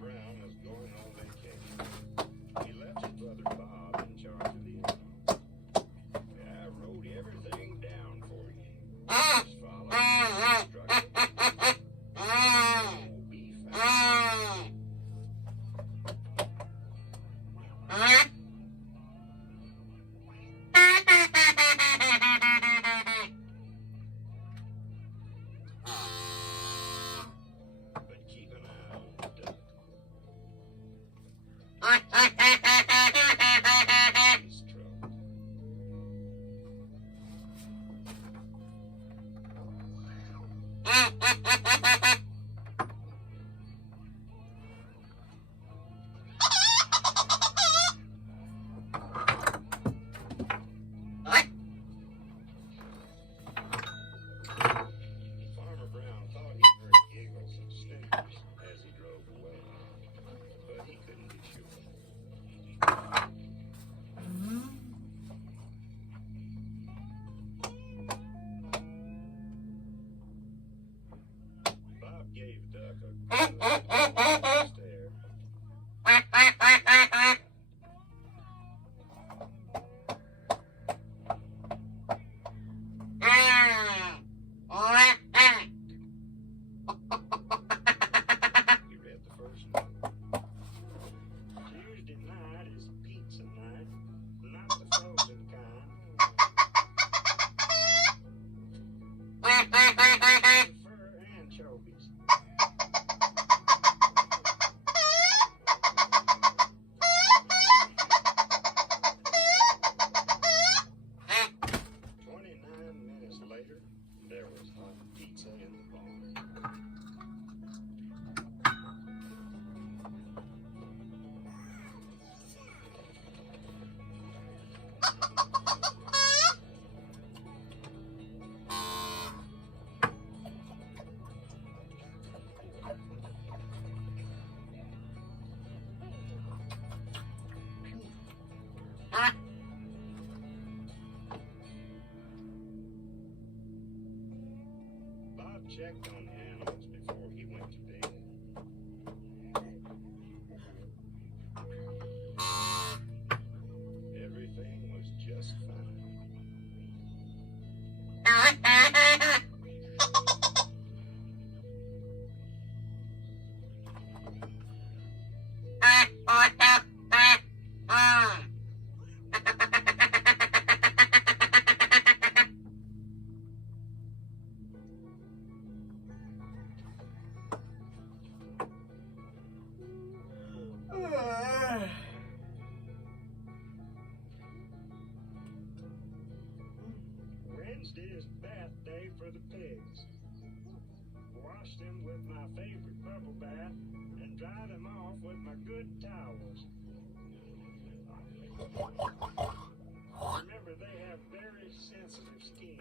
Brown was going on vacation. He left his brother Bob in charge of the animals. I wrote everything down for you. Just follow the instructions. Be fast. But keep an eye on the duck. He's trouble. Farmer Brown thought he heard giggles and snickers as he drove away, but he couldn't be sure. Bob gave Duck a good stare. He read the first note. Tuesday night is pizza night, not the frozen kind. Fur anchovies. 29 minutes later, there was hot pizza in the barn. Bob checked on the animals before he went to bed. Everything was just fine. Wednesday is bath day for the pigs. Wash them with my favorite bubble bath and dry them off with my good towels. Remember, they have very sensitive skin.